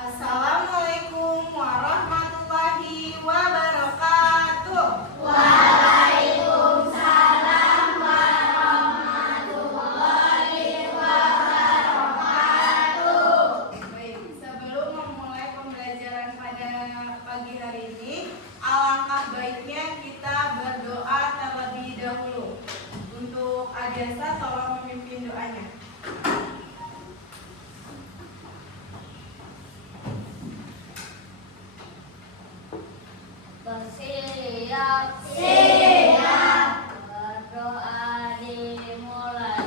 Assalamualaikum warahmatullahi wabarakatuh. Waalaikumsalam warahmatullahi wabarakatuh. Baik, sebelum memulai pembelajaran pada pagi hari ini, alangkah baiknya kita berdoa terlebih dahulu. Untuk Adiasa, tolong memimpin doanya. Bersiap, berdoa dimulai.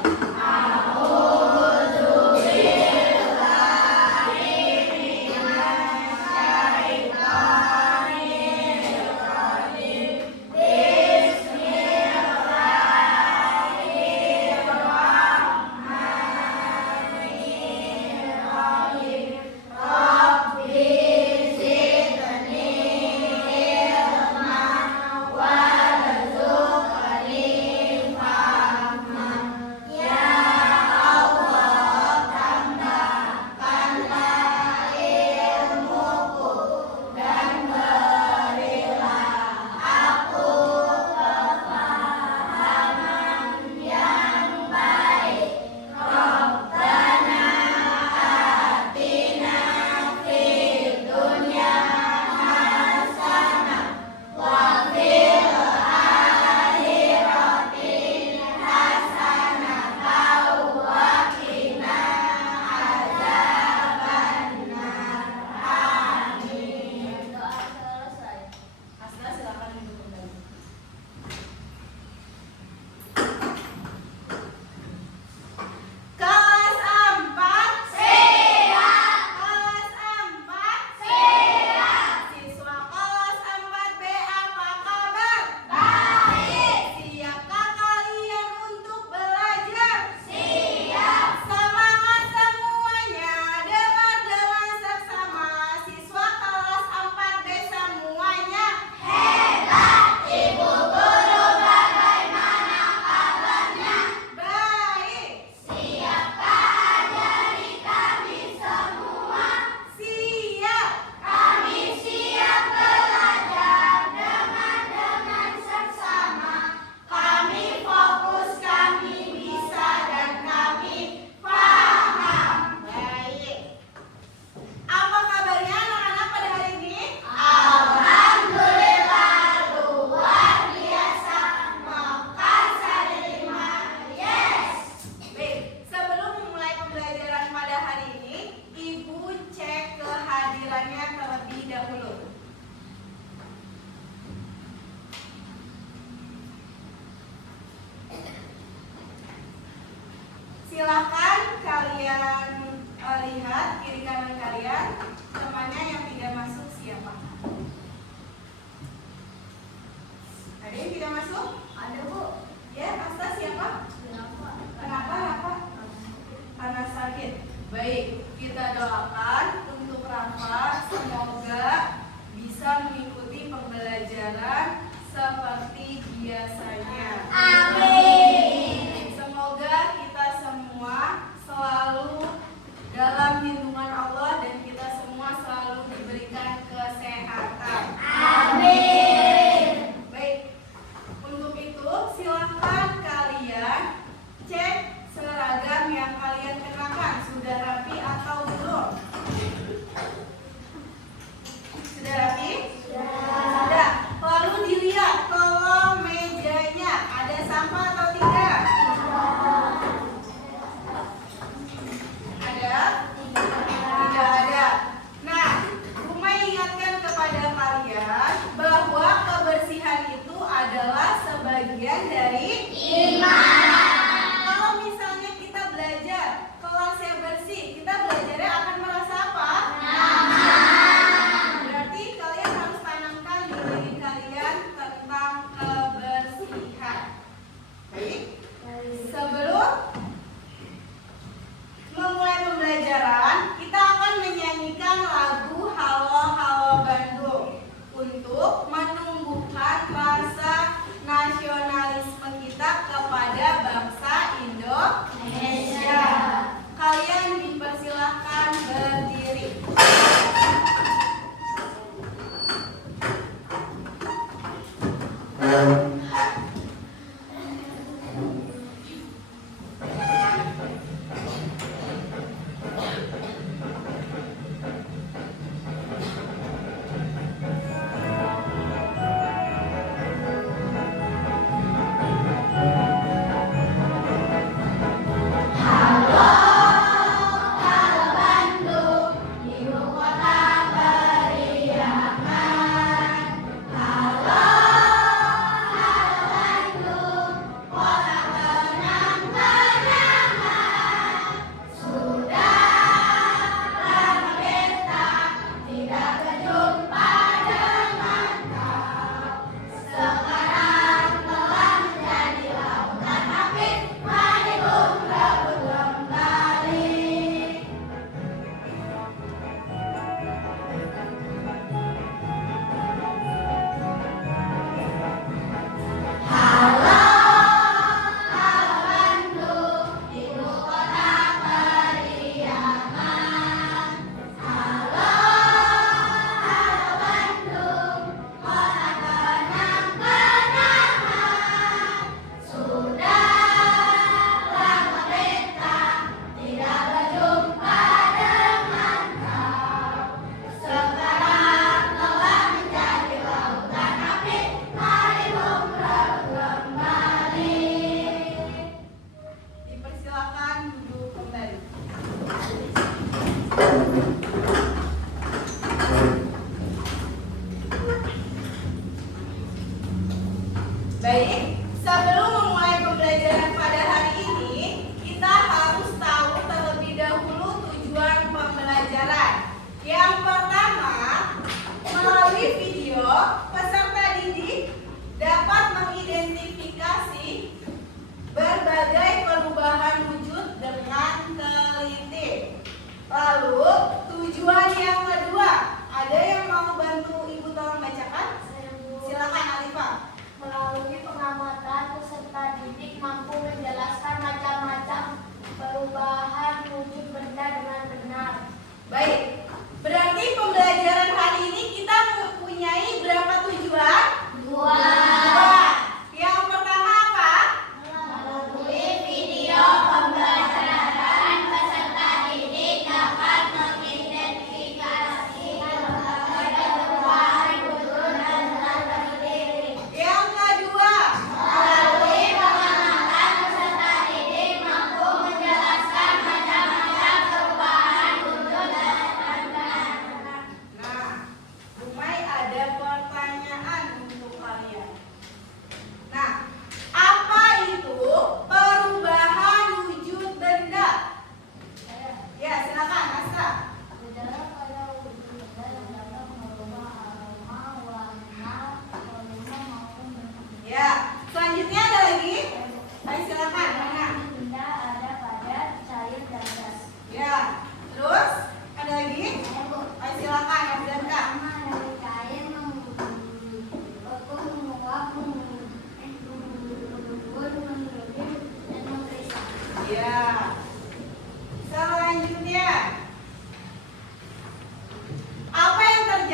Silakan kalian lihat kiri kanan kalian, temannya yang tidak masuk siapa? Ada yang tidak masuk? Ada, Bu. Ya, Asta siapa? Kenapa? Kenapa? Karena sakit. Baik, kita doakan untuk Rafa, semoga bisa mengikuti pembelajaran seperti biasanya. Amin. Semoga kita semua selalu dalam lindungan Allah dan kita semua selalu diberikan kesehatan. Amin. Baik, untuk itu silakan kalian cek seragam yang kalian kenakan. Sudah rapi atau belum? Sudah rapi? Sudah. Lalu dilihat kolom mejanya.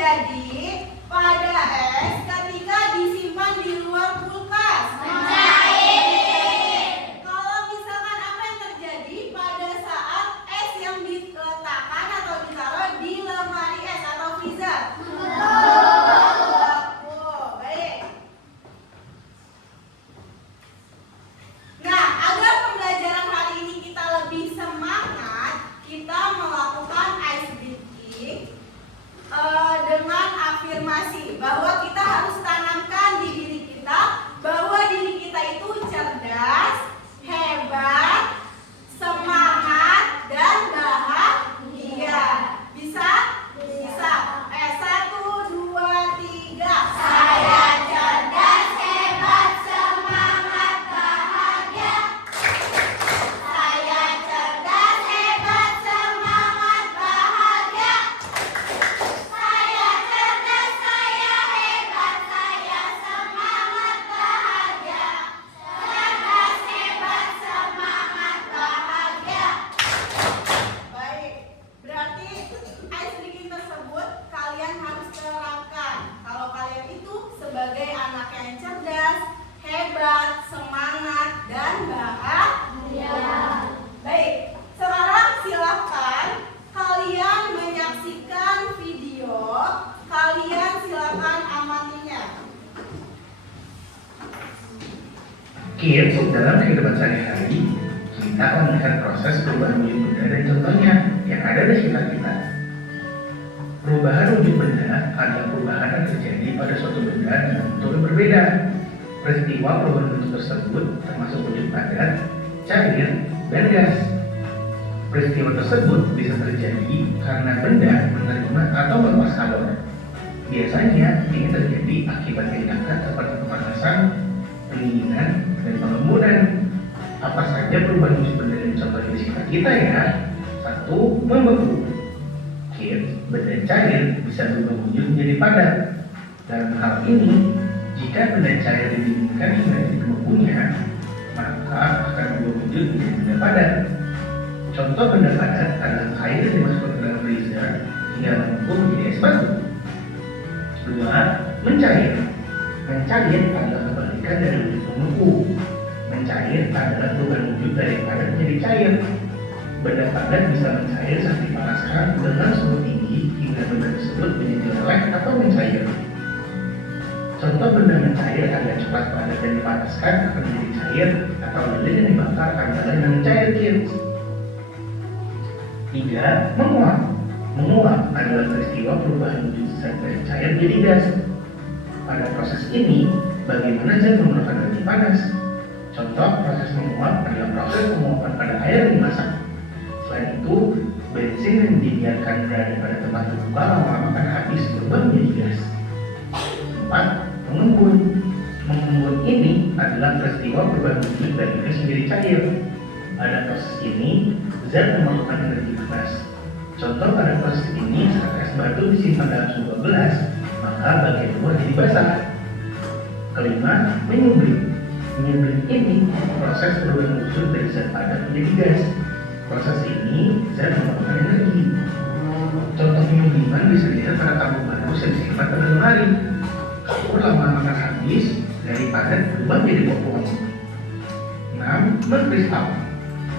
terjadi pada es ketika disimpan di luar kulkas? Kalau misalkan apa yang terjadi pada saat es yang diletakkan atau ditaruh di lemari es atau freezer? Baik. Nah, agar pembelajaran hari ini kita lebih semangat, kita melakukan ice breaking dengan afirmasi bahwa kita harus tanamkan di diri kita bahwa diri kita itu cerdas, hebat, semangat, dan bahagia. Bisa? Bisa. 1, 2, 3. Saya cerdas, hebat, semangat, bahagia. Saya cerdas, hebat, semangat, bahagia. Saya cerdas, saya hebat, saya semangat, bahagia. Cerdas, hebat, semangat, bahagia. Baik, berarti ice breaking tersebut kalian harus terapkan. Kalau kalian itu sebagai anak yang cerdas, hebat, semangat, dan bahagia. Baik, sekarang silakan kalian menyaksikan video. Kalian silakan amatinya. Kids, dalam kehidupan sehari-hari, kita akan melihat proses perubahan wujud benda dan contohnya yang ada di sekitar kita. Perubahan wujud benda adalah perubahan yang terjadi pada suatu benda dengan bentuk yang berbeda. Peristiwa perubahan bentuk tersebut termasuk wujud padat, cair, dan gas. Peristiwa tersebut bisa terjadi karena benda menerima atau melepas kalor. Biasanya ini terjadi akibat tindakan seperti pemanasan, pendinginan, dan pengembunan. Apa saja perubahan wujud benda dan contoh di sekitar kita ya? 1. Membeku. Kids, benda cair bisa berubah wujud menjadi padat. Dalam hal ini, jika benda cair didinginkan hingga jadi membekunya, maka akan berubah wujud menjadi benda padat. Contoh benda padat adalah air yang dimasukkan ke dalam freezer hingga membeku menjadi es batu. 2. Mencair. Mencair adalah kebalikan dari wujud membeku. Mencair adalah perubahan wujud dari padat menjadi cair. Benda padat bisa mencair saat dipanaskan dengan suhu tinggi hingga benda tersebut menjadi leleh atau mencair. Contoh benda mencair adalah coklat padat yang dipanaskan akan menjadi cair atau lilin yang dibakar akan dengan mencair, kids. 3. Menguap. Menguap adalah peristiwa perubahan wujud zat dari cair menjadi gas. Pada proses ini, bagaimana zat menggunakan energi panas? Contoh proses menguap adalah proses penguapan pada air yang dimasak. Selain itu, bensin yang dibiarkan berada pada tempat terbuka lama-lama akan habis berubah menjadi gas. 4. Mengembun. Mengembun ini adalah peristiwa perubahan wujud dari gas menjadi cair. Pada proses ini, zat memerlukan energi panas. Contoh pada proses ini, saat es batu disimpan dalam sebuah gelas, maka bagian luar jadi basah. 5. Menyublim. Menyublim ini proses perubahan wujud dari zat padat menjadi gas. Proses ini zat memerlukan energi. Contoh penyubliman bisa dilihat pada tabung bagus yang disimpan pada lemari. Kapur lama-lama akan habis dari padat berubah menjadi bokong. 6. Mengkristal.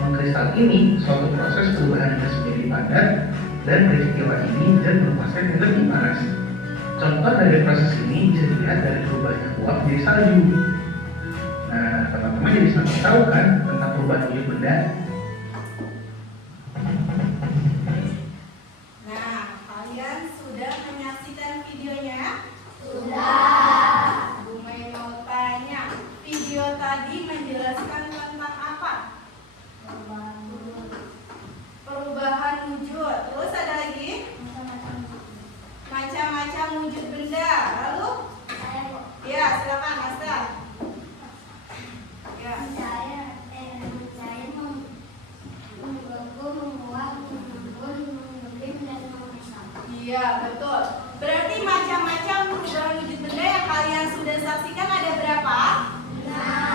Mengkristal ini suatu proses perubahan gas menjadi padat dan peristiwa ini zat melepaskan energi panas. Contoh dari proses ini bisa dilihat dari perubahannya uap menjadi salju. Nah, teman-teman jadi semakin tahu kan tentang perubahan wujud benda. Nah, kalian sudah menyaksikan videonya? Sudah. Bu Mei mau tanya, video tadi menjelaskan tentang apa? Perubahan wujud. Terus ada lagi? Macam-macam wujud benda. Lalu? Ya, silakan Asta. Ya. Iya, betul. Berarti macam-macam perubahan wujud benda yang kalian sudah saksikan ada berapa?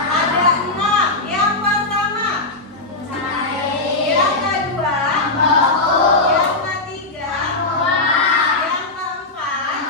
Ada 6. Yang pertama, yang kedua, yang ketiga, yang keempat,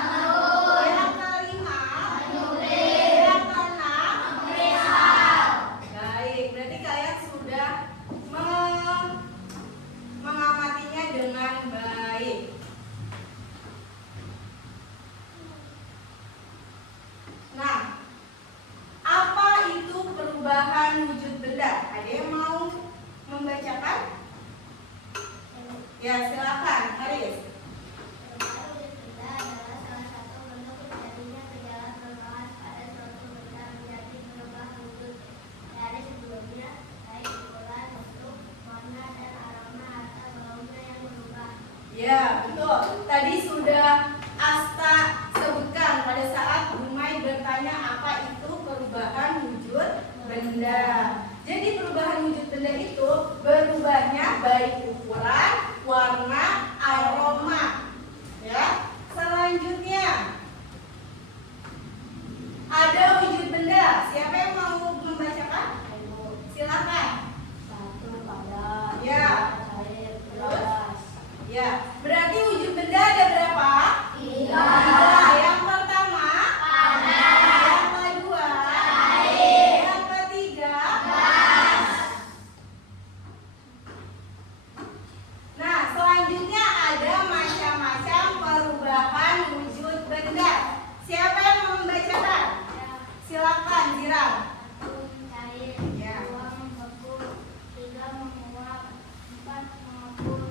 sudah Asta sebutkan pada saat Dumai bertanya apa itu perubahan wujud benda. Jadi perubahan wujud benda itu berubahnya baik ukuran, warna, aroma. Ya. Selanjutnya ada wujud benda. Siapa yang mau membacakan? Silakan. Satu padat. Ya. Cair. Terus? Beras. Ya. Berarti wujud benda ada berapa? Tiga. Yang pertama, Padat. yang kedua, Cair. yang ketiga. Nah, selanjutnya ada macam-macam perubahan wujud benda. Siapa yang mau membacakan? Silakan, Jiral. Satu cair. Ya. Dua membeku. Tiga menguap. Empat mengepul.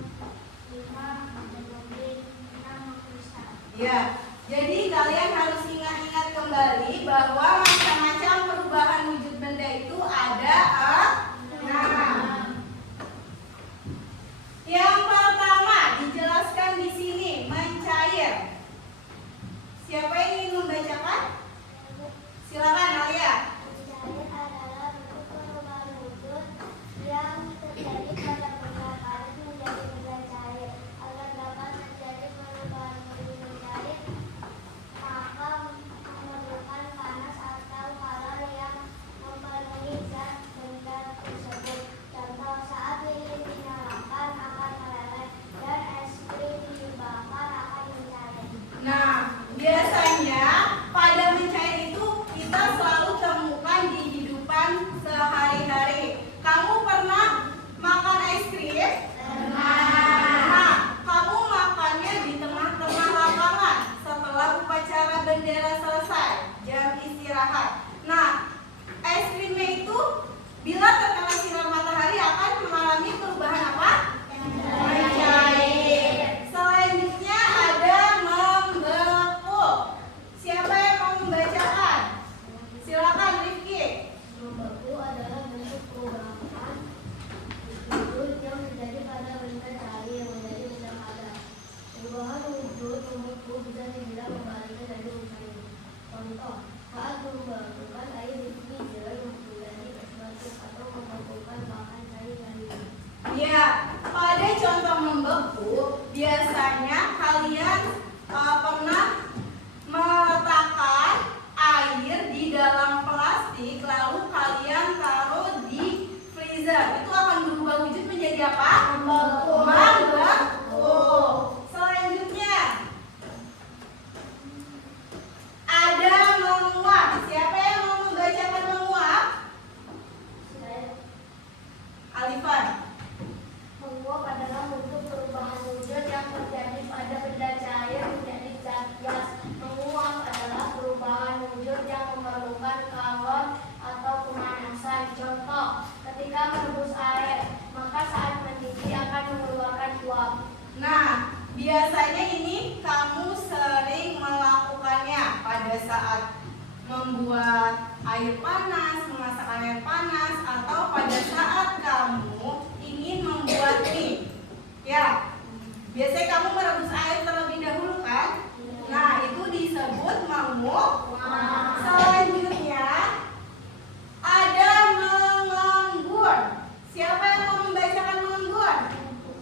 Lima mendidih. Enam mengusap. Ya. Jadi kalian harus ingat-ingat kembali bahwa macam-macam perubahan wujud benda itu ada enam. Yang pertama dijelaskan di sini mencair. Siapa yang ingin membacakan? Silakan Alia. Mencair adalah bentuk perubahan wujud yang terjadi pada benda padat menjadi benda cair. Agar dapat terjadi perubahan wujud mencair, maka memerlukan panas atau kalor yang memenuhi zat benda tersebut. Contoh, saat lilin dinyalakan akan meleleh dan es krim dibakar akan mencair. Nah, biasanya pada mencair itu kita selalu temukan di kehidupan sehari-hari. Kamu pernah makan es krim? Nah, kamu makannya di tengah-tengah lapangan setelah upacara bendera selesai, jam istirahat. Nah, es krimnya itu bila terkena sinar matahari akan mengalami perubahan apa? Mencair. Selanjutnya ada membeku. Siapa yang mau membacakan? Silakan Rifki. Membeku adalah bentuk perubahan wujud yang terjadi pada benda cair menjadi benda padat. Perubahan wujud membeku bisa dibilang membaliknya dari mencair. Contoh, saat membekukan air di freezer menjadi es batu atau membekukan bahan cair lainnya. Ya, pada contoh membeku, biasanya kalian pernah meletakkan air di dalam plastik, lalu kalian taruh di freezer. Itu akan berubah wujud menjadi apa? Membeku. Selanjutnya ada menguap. Siapa yang mau membacakan menguap? Saya Alifan. menguap adalah bentuk perubahan wujud yang terjadi pada benda cair menjadi zat gas. Menguap adalah perubahan wujud yang memerlukan kalor atau pemanasan. Contoh, ketika merebus air, maka saat mendidih akan mengeluarkan uap. Nah, biasanya ini kamu sering melakukannya pada saat membuat air panas, memasak air panas, atau pada saat kamu ingin membuat mie. Ya, biasanya kamu merebus air terlebih dahulu kan? Nah, itu disebut menguap. Selanjutnya ada mengembun. Siapa yang mau membacakan mengembun?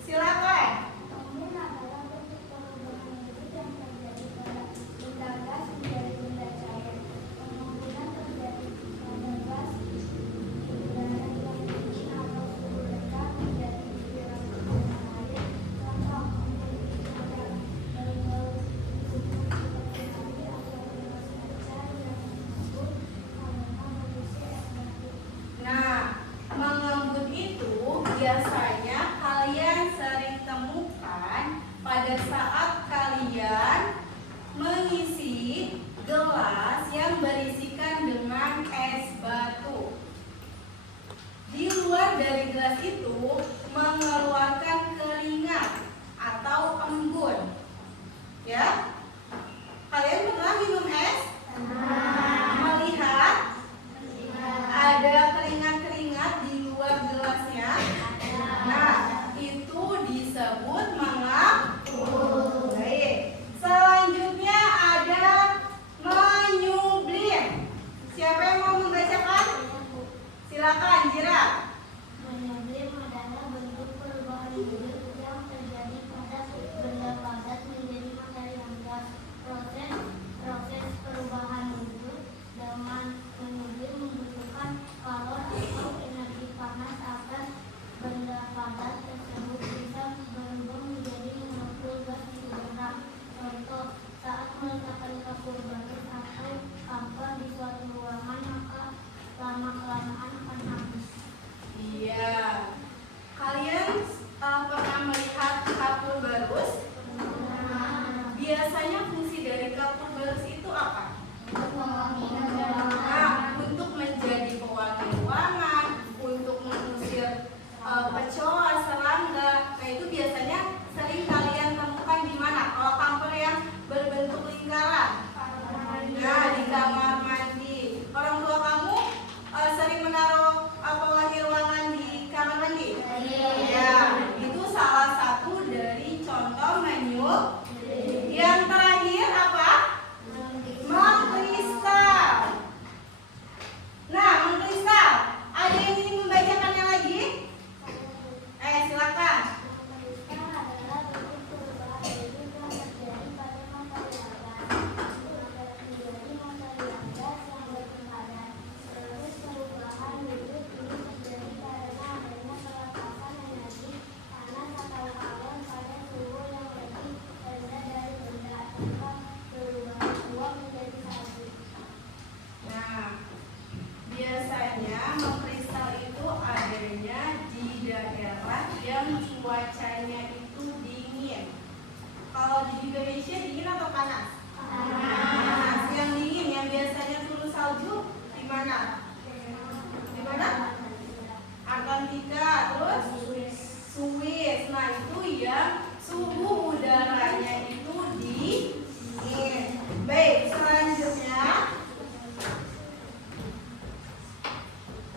Silakan. Embun adalah bentuk perubahan wujud yang terjadi pada benda gas menjadi benda cair. Pengembunan terjadi pada gas di udara yang dingin atau suhu rendah menjadi butiran butiran air. Contoh, embun di udara bergelut seperti air atau beras kaca yang mengembun karena mengisi es batu. Nah, mengembun itu biasanya kalian sering temukan pada saat kalian mengisi gelas yang berisikan dengan es batu. Di luar dari gelas itu mengeluarkan keringat atau embun. Ya? Kalian pernah minum es? Melihat ada keringat-keringat di luar gelasnya. Nah, itu disebut mengembun. Baik. biasanya fungsi dari kartu baris itu apa? Untuk menjadi pewangi ruangan, untuk mengusir kecoa, serangga. Nah, itu biasanya sering kalian temukan di mana? Kalau kamper yang berbentuk lingkaran. Nah, di kamar mandi. Orang tua kamu sering menaruh pewangi ruangan di kamar mandi? Ya, itu salah satu dari contoh menu. Yang terakhir apa? Mengkristal. Nah, mengkristal. Ada yang ingin membacakannya lagi? Silakan. Nah, biasanya mengkristal itu adanya di daerah yang cuacanya itu dingin. Kalau di Indonesia dingin atau panas? Panas. Yang dingin yang biasanya turun salju di mana? Di mana? Antartika, terus Swiss. Nah, itu yang suhu udaranya itu dingin. Baik, selanjutnya.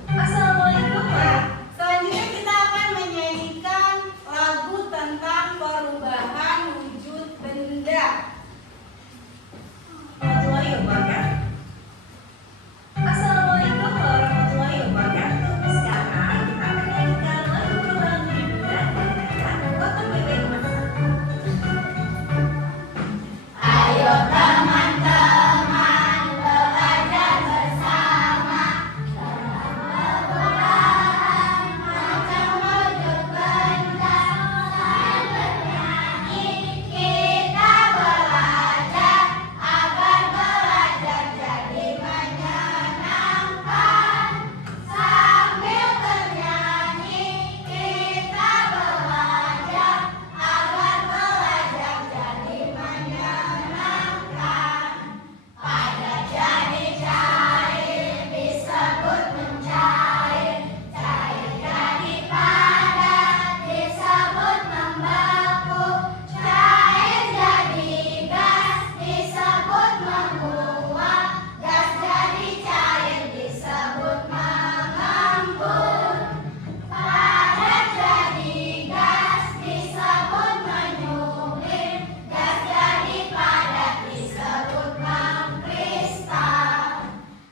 Assalamualaikum. Nah, selanjutnya kita akan menyanyikan lagu tentang perubahan wujud benda. Warahmatullahi wabarakatuh. Assalamualaikum warahmatullahi wabarakatuh. Sekarang kita akan menyanyikan lagu perubahan wujud benda dengan Kota Bebek Masa. Ayo teman-teman belajar bersama tentang perubahan macam wujud benda. Sambil bernyanyi kita belajar agar belajar jadi menyenangkan. Sambil bernyanyi kita belajar agar belajar jadi menyenangkan. Pada jadi cair disebut mencair, cair jadi padat disebut membeku, cair jadi gas disebut menguap, gas jadi cair disebut mengembun, padat jadi gas disebut menyublim, gas jadi padat disebut mengkristal.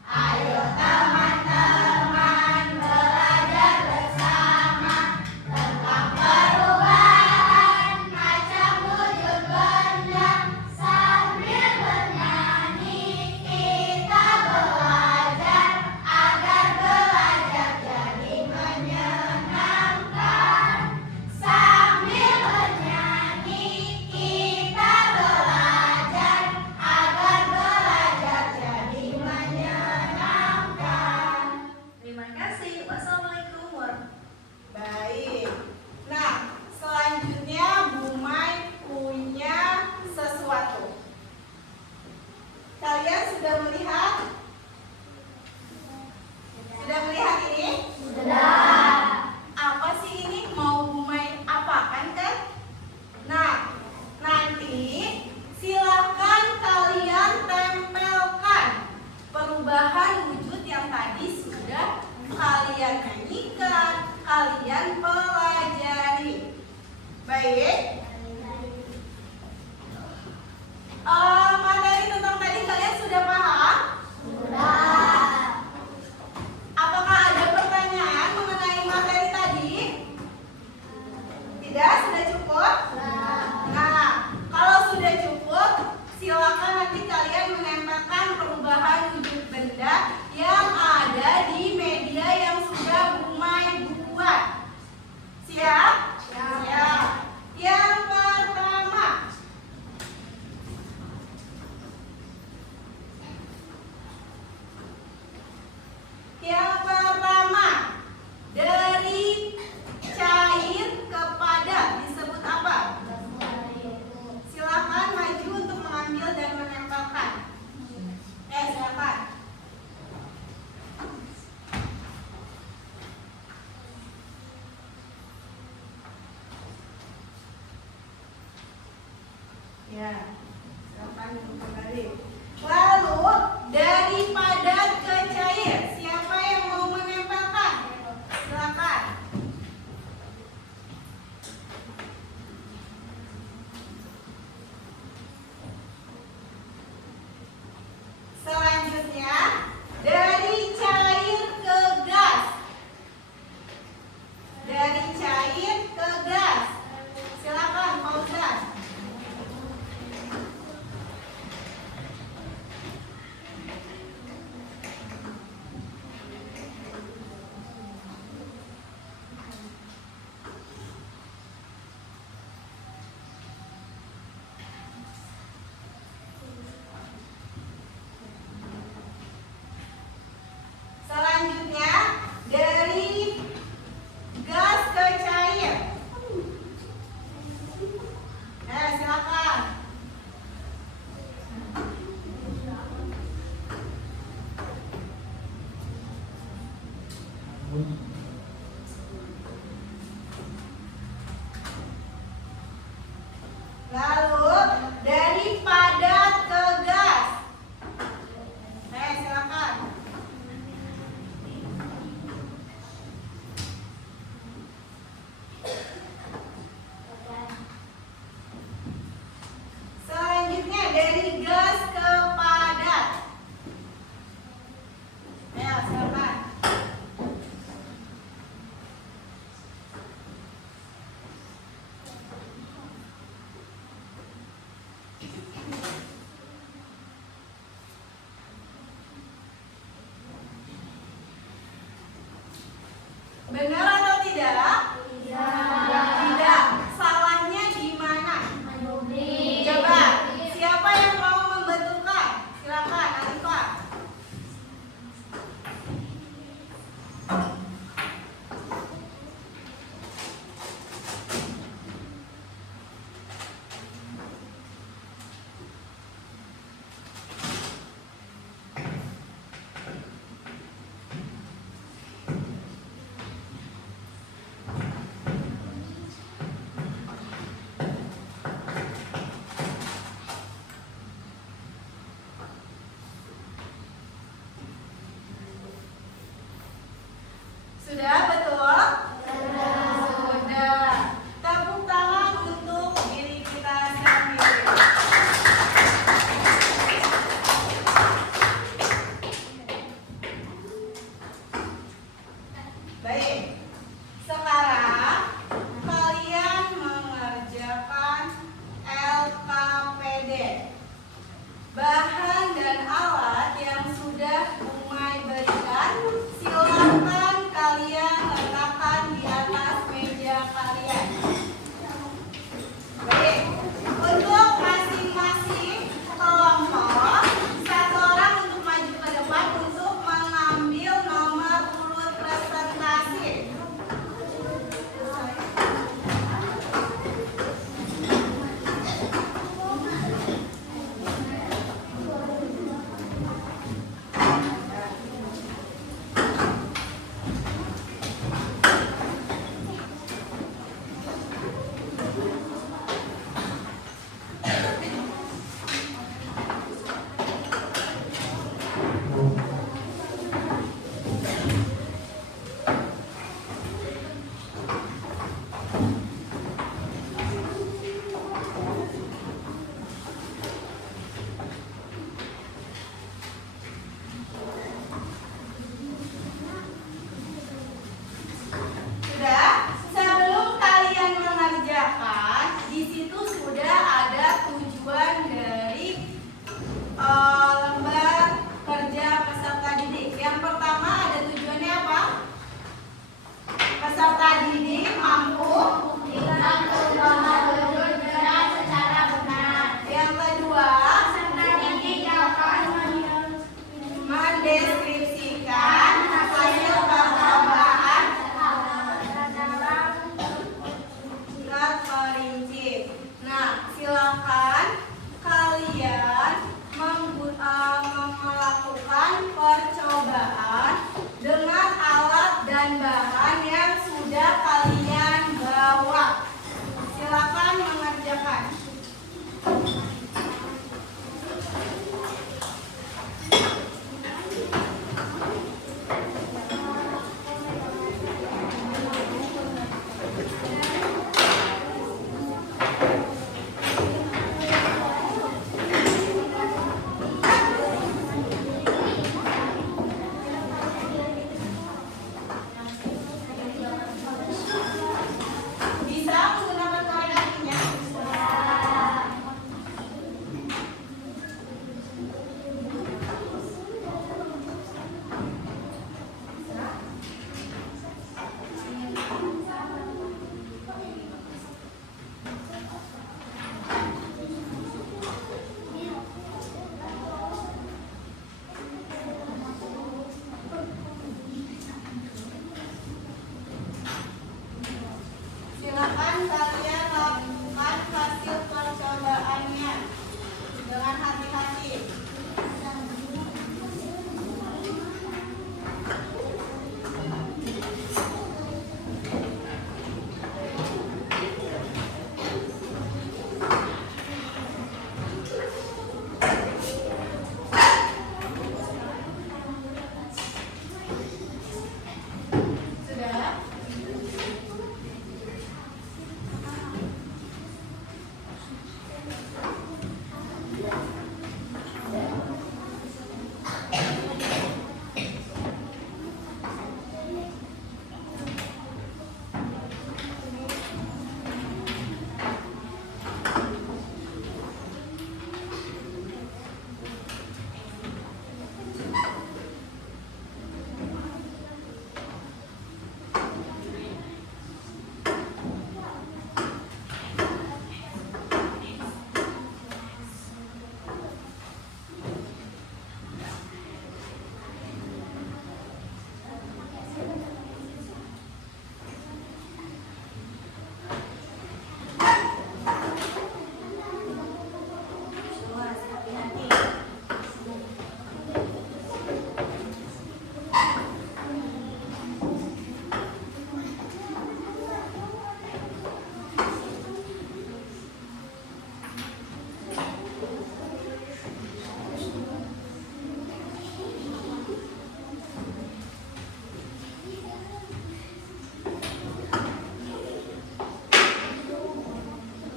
Ayo teman-teman belajar bersama tentang perubahan macam wujud benda. Sambil bernyanyi kita belajar agar belajar jadi menyenangkan. Sambil bernyanyi kita belajar agar belajar jadi menyenangkan. Terima kasih. Wassalamualaikum warahmatullahi Baik. Nah, selanjutnya Bu Mai punya sesuatu. Kalian sudah melihat? Sudah melihat ini? Sudah. Apa sih ini? Mau Bu Mai apakan kan? Nah, nanti silakan kalian tempelkan perubahan wujud yang tadi sudah kalian nyanyikan, kalian pelajari. Baik. Materi tentang tadi kalian sudah paham? Sudah. Apakah ada pertanyaan mengenai materi tadi? Tidak? Sudah cukup? Nah, kalau sudah cukup, silakan nanti kalian menempelkan perubahan wujud benda yang ada di media yang sudah Bu Mai buat. Siap? Siap. Yang Benar atau tidak? Tidak. Salahnya di mana? Coba, siapa yang mau membetulkan? Silakan, Arifah.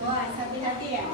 Wah, hati-hati ya.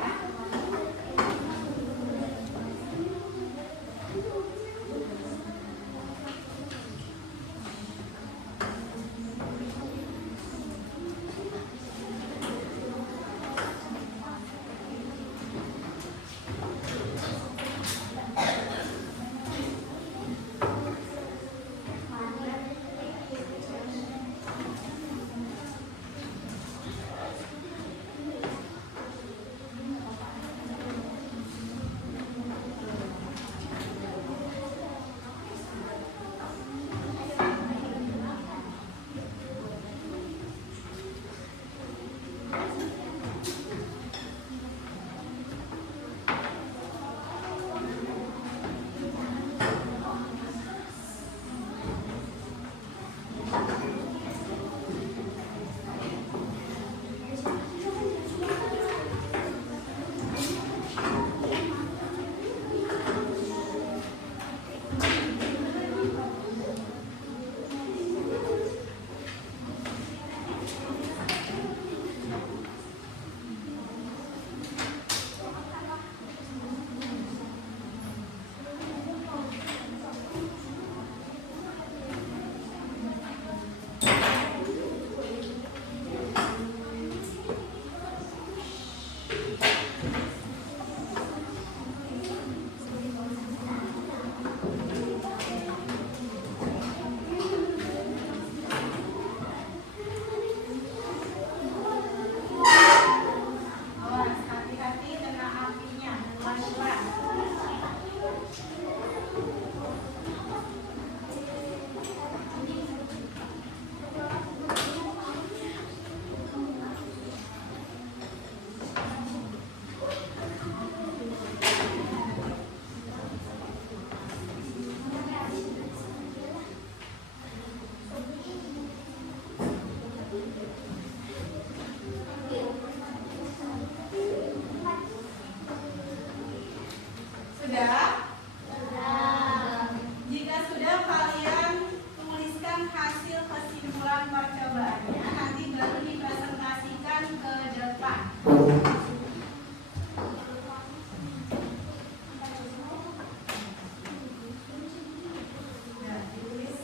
Awas, hati-hati kena apinya. Pelan-pelan. Sudah? Jika sudah, kalian tuliskan hasil kesimpulan percobaannya. Nanti baru dipresentasikan ke depan. Nah, ditulis.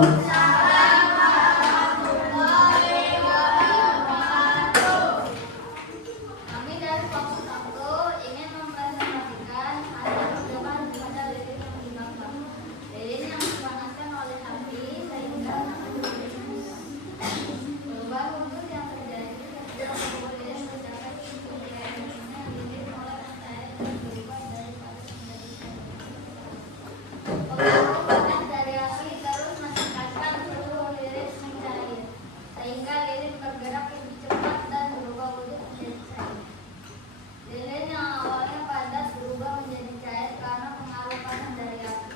Kami dari kelompok 1 ingin mempresentasikan hasil percobaan pada lilin yang dibakar. Lilin yang dipanaskan oleh api sehingga perubahan wujud yang terjadi ketika suhu lilin mencapai titik akhirnya lilin mulai mencair dan berubah dari panas menjadi cair. Pengaruh panas dari api terus meningkatkan suhu lilin mencair sehingga lilin bergerak lebih cepat dan berubah wujud menjadi cair. Lilin yang awalnya padat berubah menjadi cair karena pengaruh panas dari api.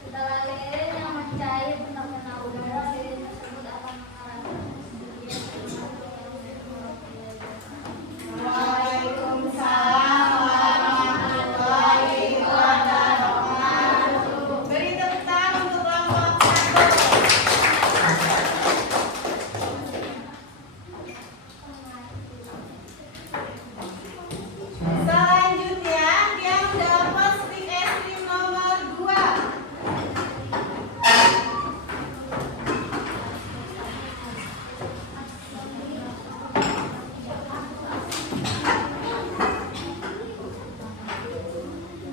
Setelah lilin yang mencair terkena udara, lilin tersebut akan mengarahkan kemudian Waalaikumsalam warahmatullahi wabarakatuh. Beri tepuk tangan untuk kelompok 1. Selanjutnya yang dapat stik es krim nomor 2.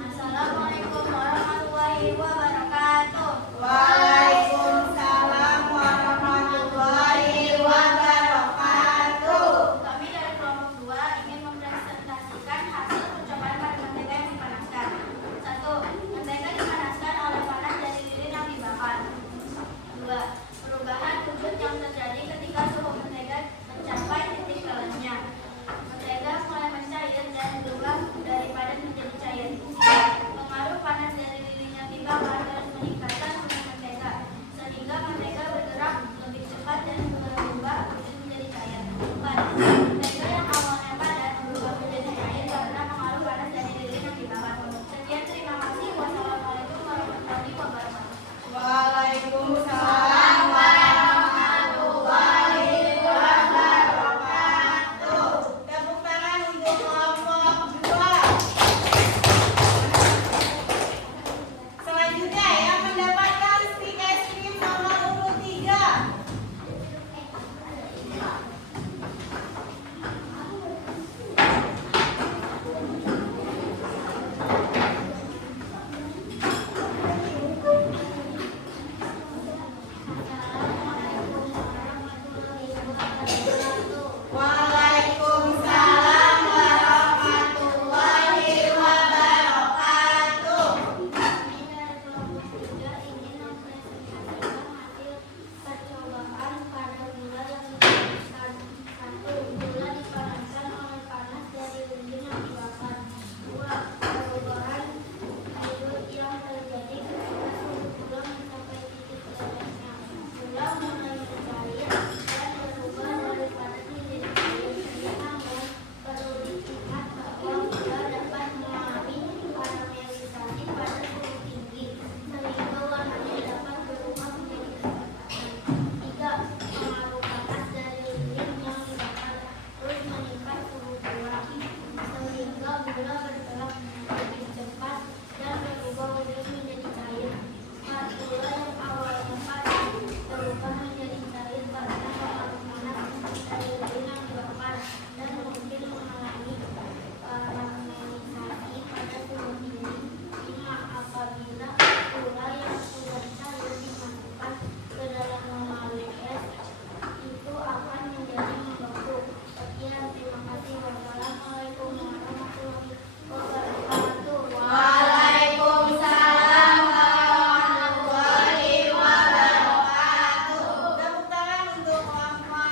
Assalamualaikum warahmatullahi wabarakatuh. Waalaikumsalam warahmatullahi wabarakatuh. Kami dari kelompok 2 ingin mempresentasikan hasil percobaan pada mentega yang dipanaskan. 1. Mentega dipanaskan oleh panas dari lilin yang dibakar. 2. Perubahan wujud yang terjadi ketika suhu mentega mencapai titik palasnya. Mentega mulai mencair dan berubah dari padat menjadi cair. Pengaruh panas dari lilin yang dibakar terus meningkatkan suhu mentega sehingga mentega bergerak lebih cepat dan berubah wujud menjadi cair. 4. Mentega yang awalnya padat berubah menjadi cair karena pengaruh panas dari lilin yang dibakar. Sekian, terima kasih. Wassalamualaikum warahmatullahi wabarakatuh. Waalaikumsalam warahmatullahi wabarakatuh. Tepuk tangan untuk kelompok 2. Selanjutnya yang mendapatkan stik es krim nomor urut 3. Waalaikumsalam warahmatullahi wabarakatuh. Kami dari kelompok 3 ingin mempresentasikan hasil percobaan pada gula yang dipanaskan. 1. Gula dipanaskan oleh panas dari lilin yang dibakar. 2. Perubahan wujud yang terjadi ketika suhu gula mencapai titik panasnya. Gula mulai mencair dan berubah dari padat menjadi cair. Namun, perlu diingat bahwa gula dapat mengalami karamelisasi pada suhu tinggi sehingga warnanya dapat berubah menjadi kehitaman. 3. Pengaruh panas dari lilin yang dibakar terus meningkat suhu gula sehingga gula bergerak lebih cepat dan berubah wujud menjadi cair. 4. Gula yang awalnya padat berubah menjadi cair karena pengaruh panas dari lilin yang dibakar dan mungkin mengalami karamelisasi pada suhu tinggi. 5. Apabila gula yang sudah cair dimasukkan ke dalam lemari es, itu akan menjadi membeku. Sekian, terima kasih. Wassalamualaikum warahmatullahi wabarakatuh. Waalaikumsalam warahmatullahi wabarakatuh. Tepuk tangan untuk kelompok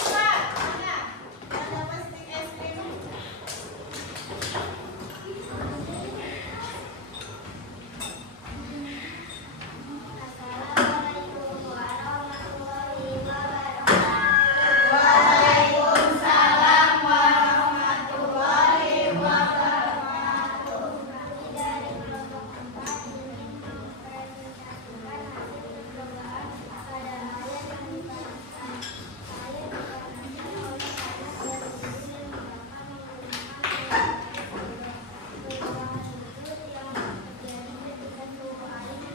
3. Mana yang dapat stik es krim? Assalamualaikum warahmatullahi wabarakatuh. Waalaikumsalam warahmatullahi wabarakatuh. Kami dari kelompok 4 ingin mempresentasikan hasil percobaan pada air yang dipanaskan. Air dipanaskan oleh panas dari lilin yang dibakar menggunakan perubahan wujud yang terjadi ketika suhu air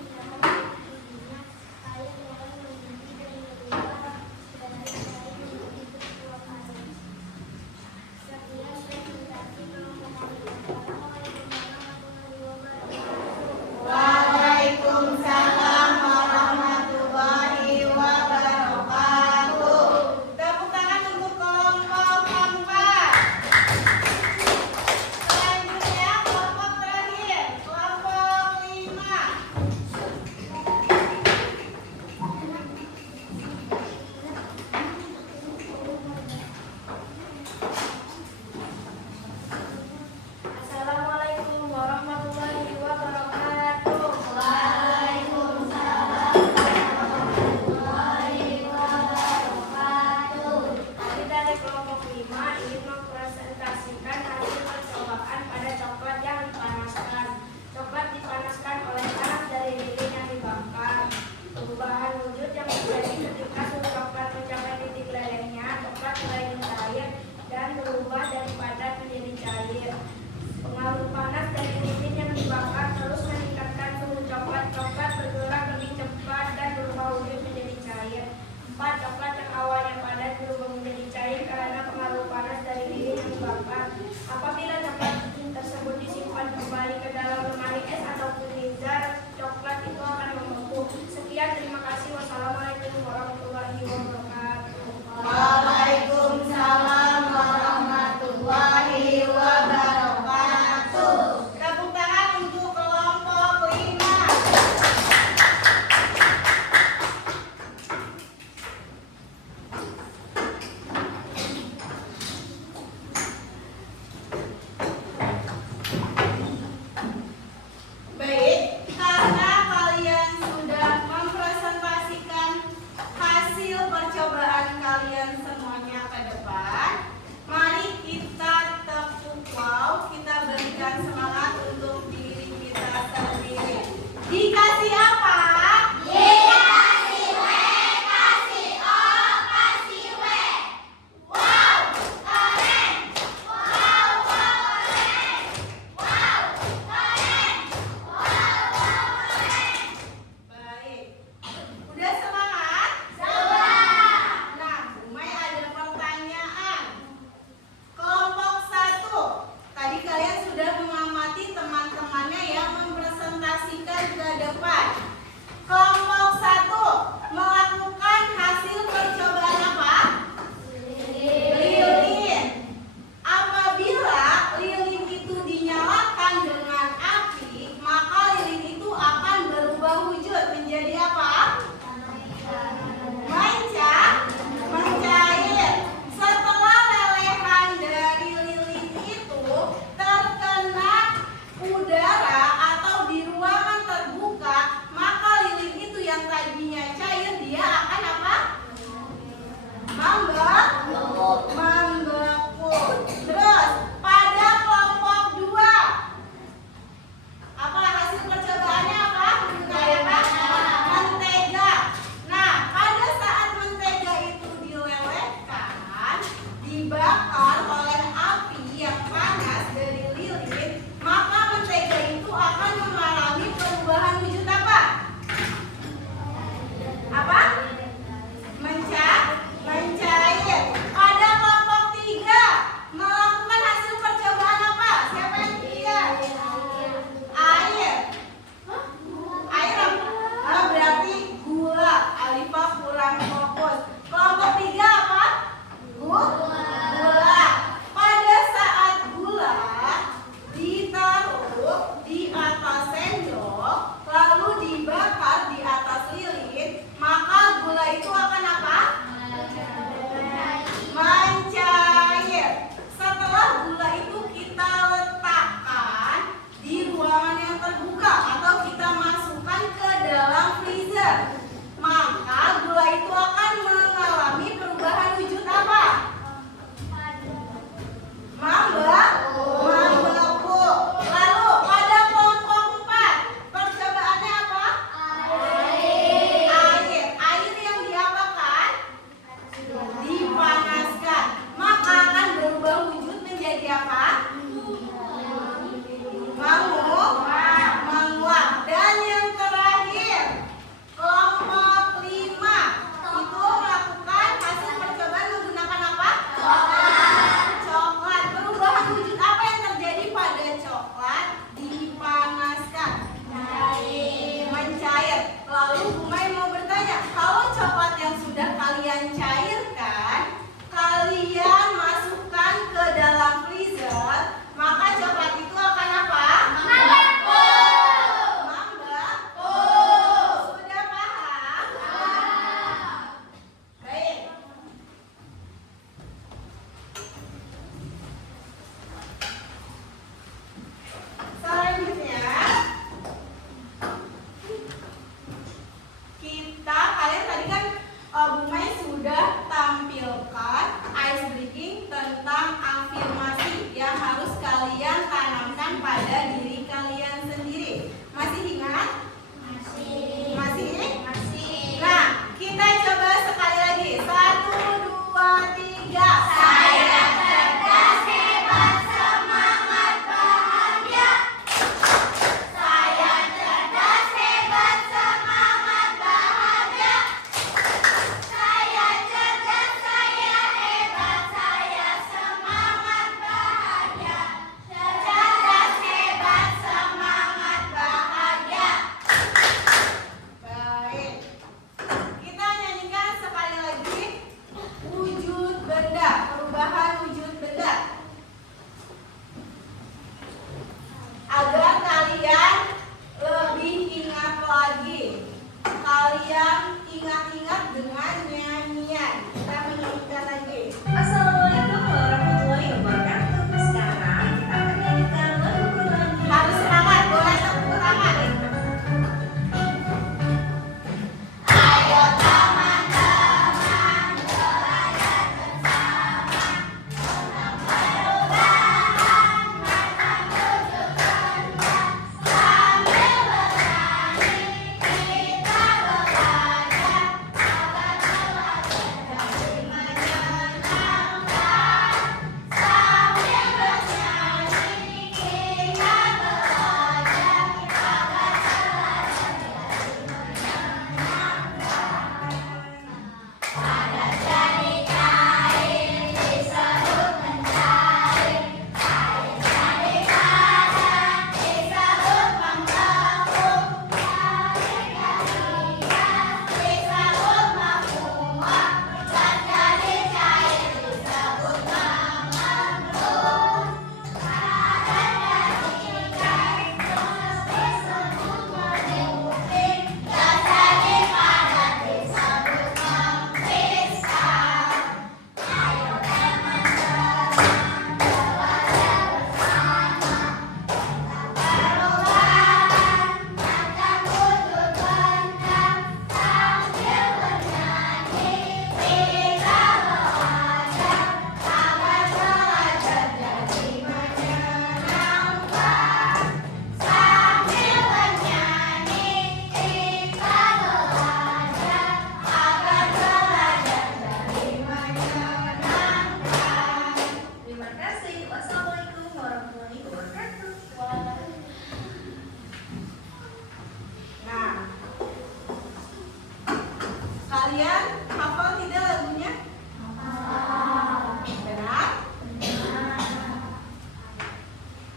Apabila coklat tersebut disimpan kembali ke dalam lemari es atau freezer, coklat itu akan membeku. Sekian, terima kasih. Wassalamualaikum warahmatullahi wabarakatuh. Waalaikumsalam warahmatullahi wabarakatuh. Tepuk tangan untuk kelompok 5. Baik, karena kalian sudah mempresentasikan hasil percobaan kalian semuanya ke depan, mari kita tepuk wow, kita berikan semangat untuk diri kita sendiri. Dikasih apa? Dikasih W, kasih O, kasih W. Wow, keren. Wow, keren. Wow, keren. Baik. Udah semangat? Sudah. Nah, Umay ada pertanyaan. Kelompok 1. Tadi kalian sudah mengamati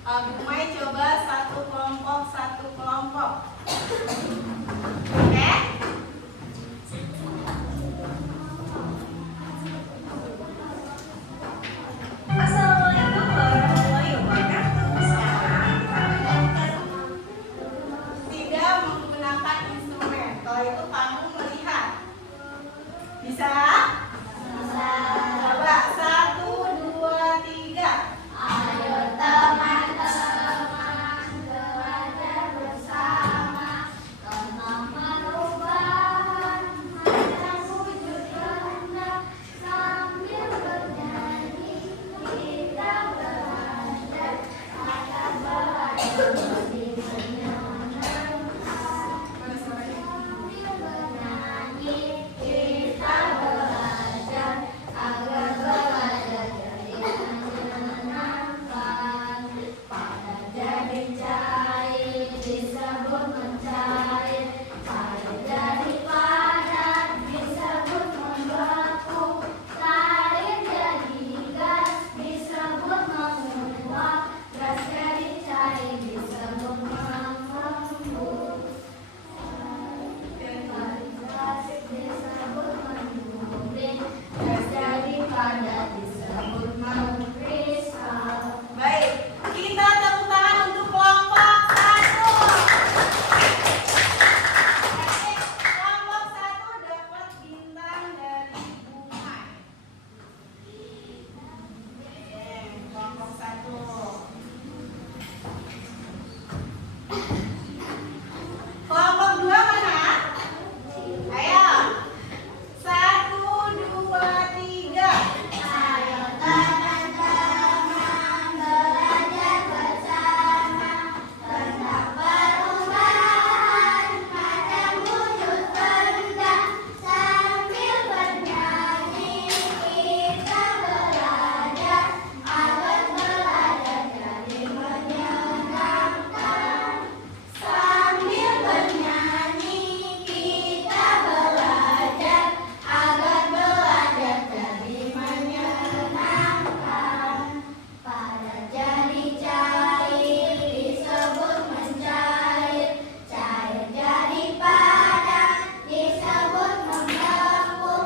Bu Mai coba satu kelompok. Oke? Assalamualaikum warahmatullahi wabarakatuh. Sekarang kita akan Tidak menggunakan instrumen. Kalau itu kamu melihat. Bisa? Bisa. Coba 1, 2, 3. Ayo teman-teman belajar bersama tentang perubahan macam wujud benda sambil bernyanyi kita belajar agar belajar lebih menyenangkan. Sambil bernyanyi kita belajar agar belajar jadi menyenangkan. Pada jadi cair disebut mencair, cair jadi padat disebut membeku, cair jadi gas disebut menguap, gas jadi cair disebut mengembung, gas disebut menguning, gas jadi padat disebut mengkristal. Baik, kita tepuk tangan untuk kelompok 1. Kelompok 1 dapat bintang dari Bu Mai. Kelompok 1. Kelompok 2 mana? Ayo. 1, 2, 3. Ayo teman-teman belajar bersama tentang perubahan macam wujud benda sambil bernyanyi kita belajar agar belajar jadi menyenangkan. Sambil bernyanyi kita belajar agar belajar jadi menyenangkan. Pada jadi cair disebut mencair, cair jadi padat disebut membeku,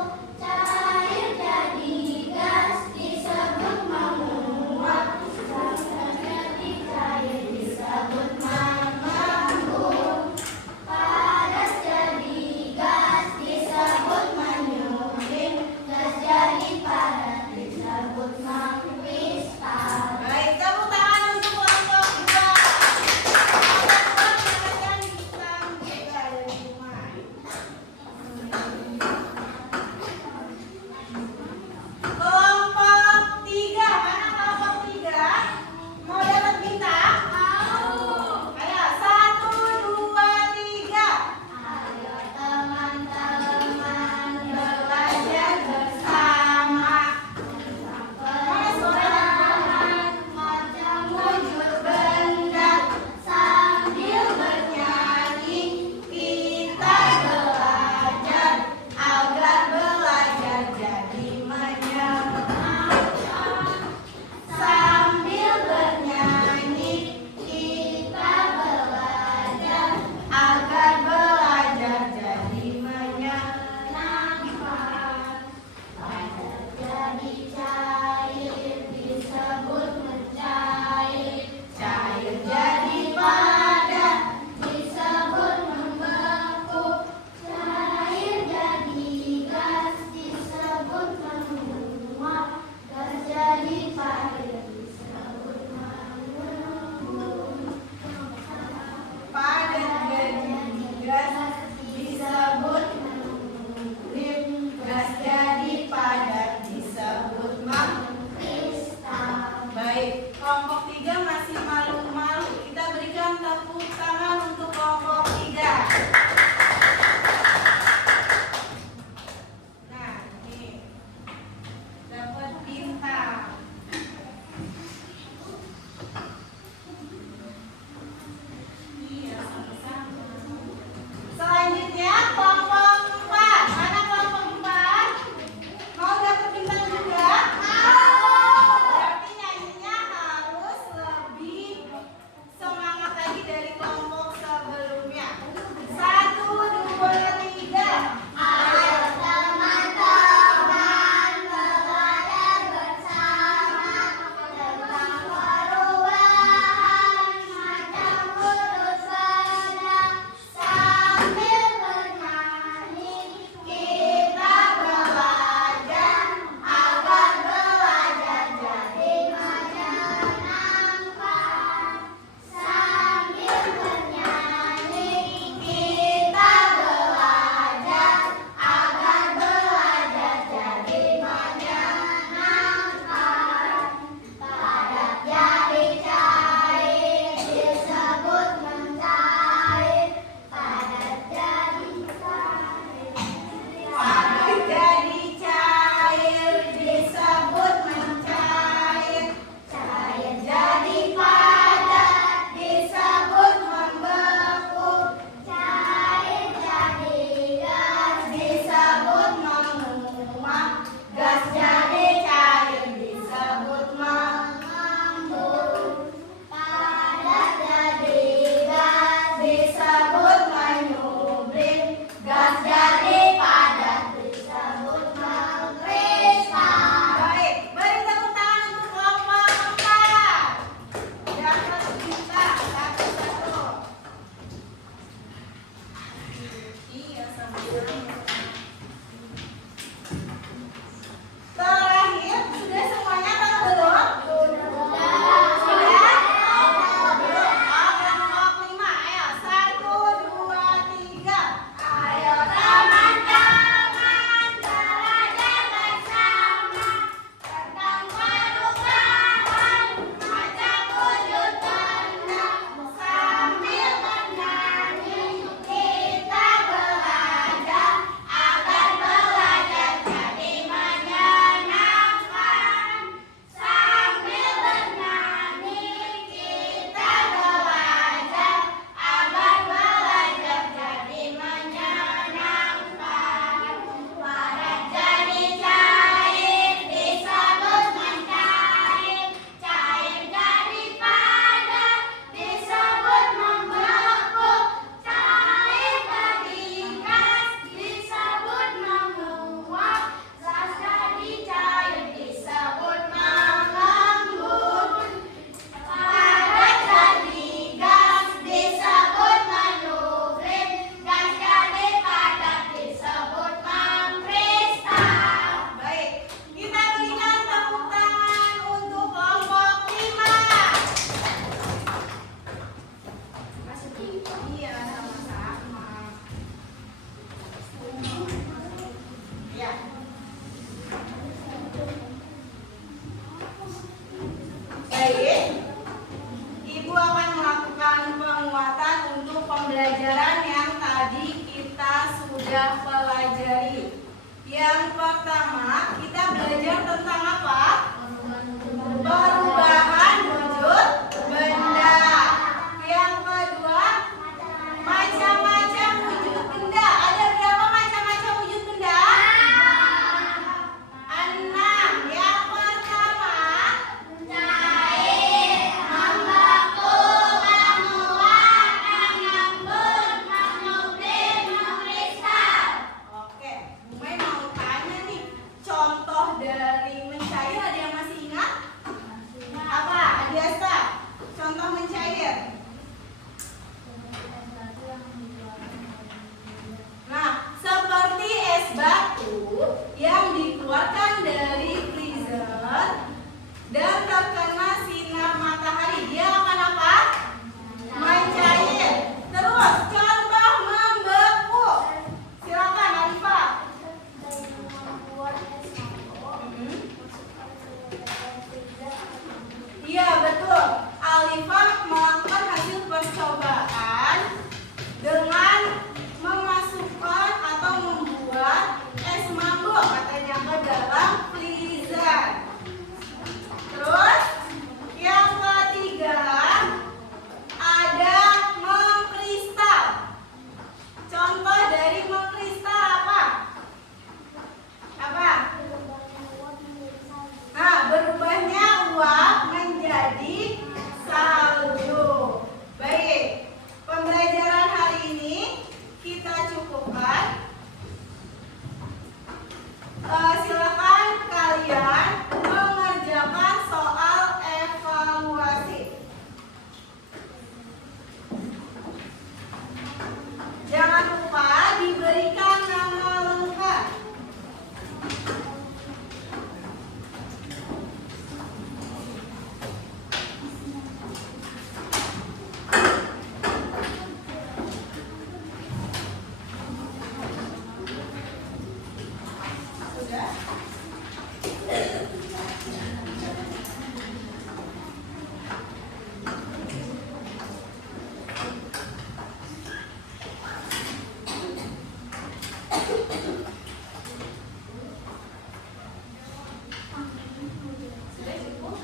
cair jadi gas disebut menguap, gas jadi cair disebut mengembung, padat jadi gas disebut menyuling, gas jadi padat disebut mengkristal. Baik, tepuk tangan untuk kelompok 2. Kelompok 2 mendapatkan bintang juga dari Bu Mai. Kelompok 3, mana kelompok 3? Mau dapat bintang? Mau. Ayo, 1, 2, 3. Ayo teman-teman belajar bersama tentang perubahan macam wujud benda sambil bernyanyi kita belajar agar belajar jadi menyenangkan. Sambil bernyanyi kita belajar agar belajar jadi menyenangkan. Pada jadi cair disebut mencair, cair jadi padat disebut membeku, cair jadi gas disebut menguap, gas jadi cair disebut mengembung, Padat jadi gas disebut menguap, gas jadi padat disebut kristal. Baik, kelompok 3 masih malu-malu. Kita berikan tepuk tangan untuk kelompok 3. Nah, ini dapat bintang. Iya, sama-sama. Selanjutnya kelompok 4. Mana kelompok 4? Mau dapat bintang juga? Mau. Berarti nyanyinya harus lebih sudah pelajari. Yang pertama, kita belajar tentang apa? Perubahan wujud benda. Yang kedua, macam-macam wujud benda. Ada berapa macam-macam wujud benda? 6. Yang pertama, Cair, membeku, menguap, mengembun, menguplir, mengkristal. oke, Bu Mai mau tanya nih, contoh dari mencair ada yang masih ingat? Apa? Adiasa, contoh mencair. Nah, seperti es batu yang dikeluarkan dari freezer dan terkena sinar matahari, dia akan apa? Mencair. Terus contoh membeku. Silakan Arifah. Membuat es mangkok, masukkan ke dalam freezer. Iya betul. Alifah melakukan hasil percobaan dengan memasukkan atau membuat es mambo katanya ke dalam freezer. Terus yang ketiga ada mengkristal. Contoh dari mengkristal apa? Apa? Nah, berubahnya uap menjadi salju. Baik, pembelajaran hari ini kita cukupkan. Silakan kalian mengerjakan soal evaluasi. Jangan lupa diberikan nama lengkap. Sudah? Sudah cukup?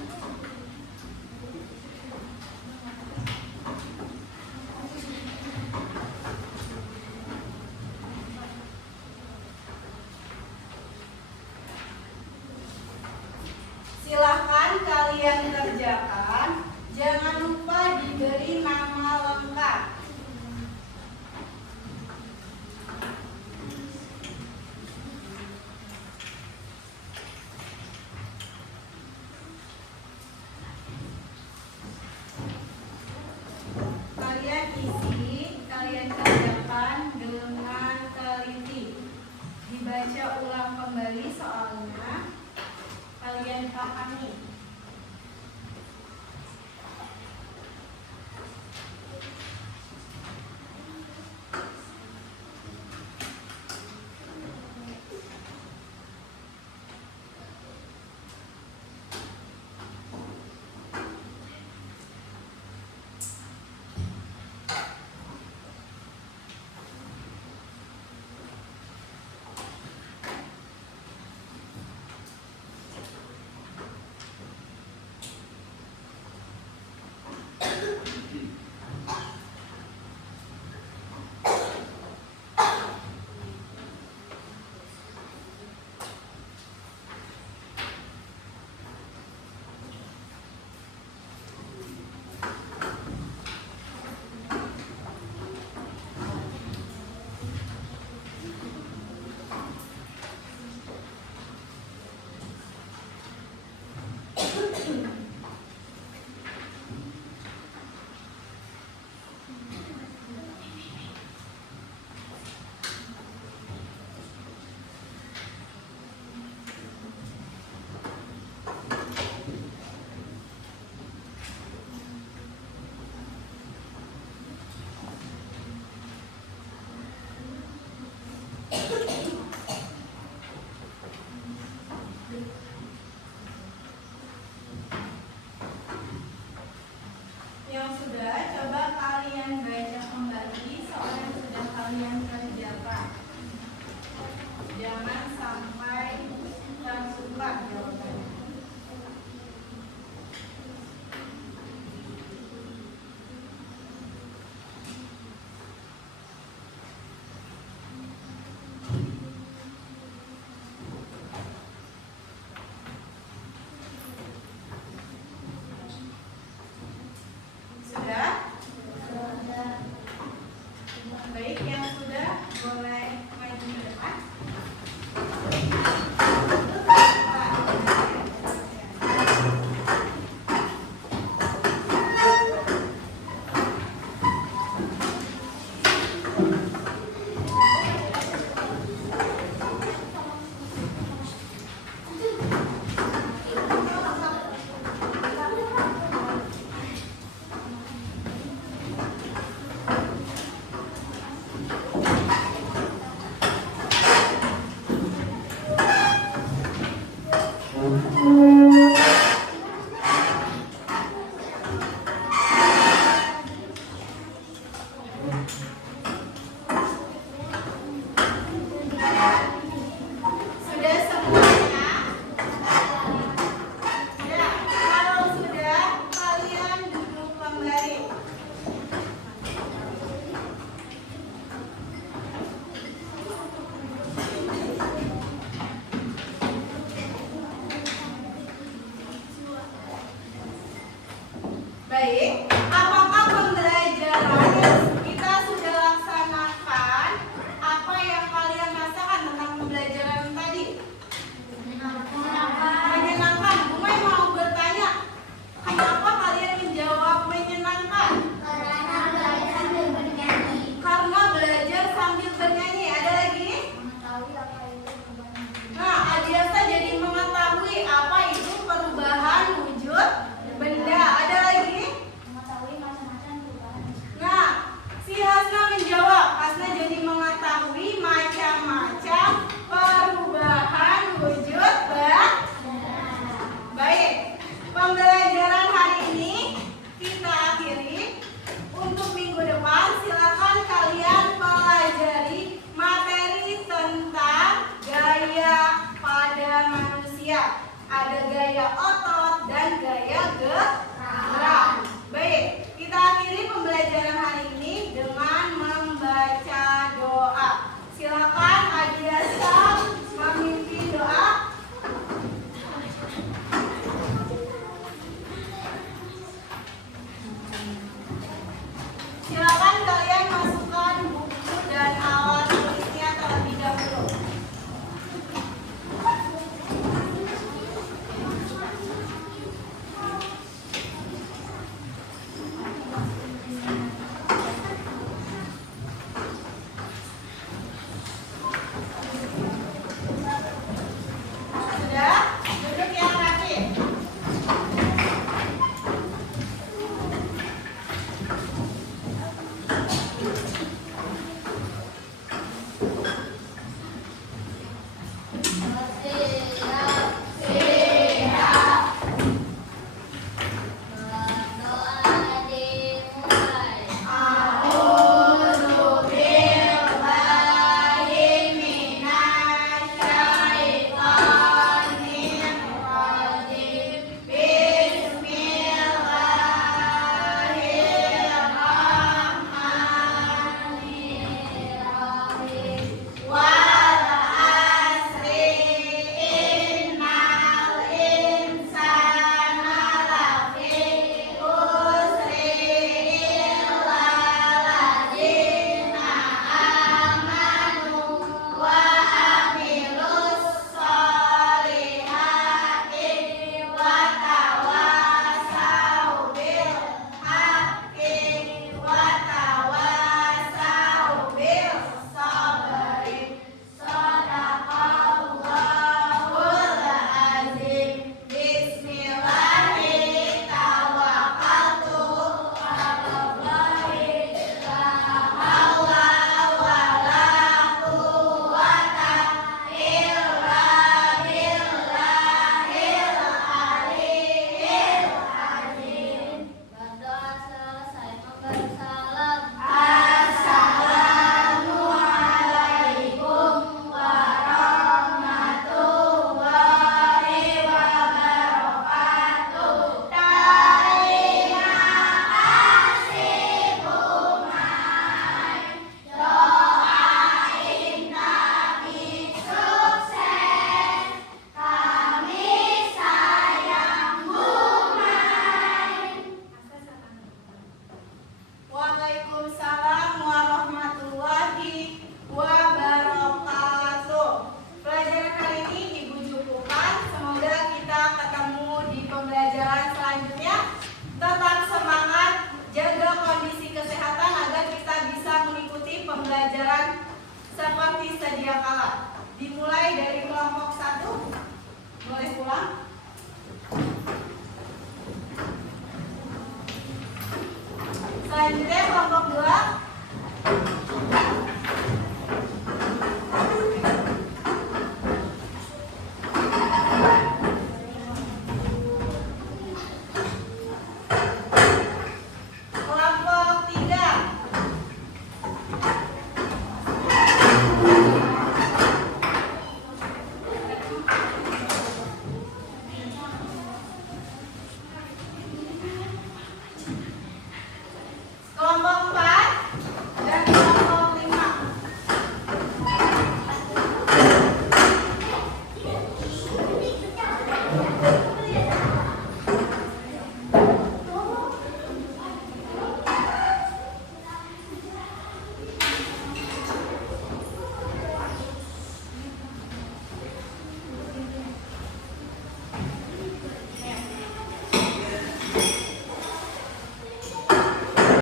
Silahkan kalian kerjakan. Jangan lupa diberi nama lengkap. Kalian isi, kalian kerjakan dengan teliti. Dibaca ulang kembali soalnya. Kalian pahami. kalian kerjakan. Baik, apakah pembelajaran yang kita sudah laksanakan? Apa yang kalian rasakan tentang pembelajaran tadi? Menyenangkan. Bumai mau bertanya, kenapa kalian menjawab menyenangkan? Karena belajar sambil bernyanyi. Ada lagi? Nah, Adiasa jadi mengetahui apa itu perubahan wujud benda. Ada lagi? Nah, si Hasna menjawab. Hasna jadi mengetahui macam-macam perubahan wujud benda. Baik, pembelajaran hari ini kita akhiri. Untuk minggu depan silakan kalian pelajari materi tentang gaya pada manusia. Ada gaya otot.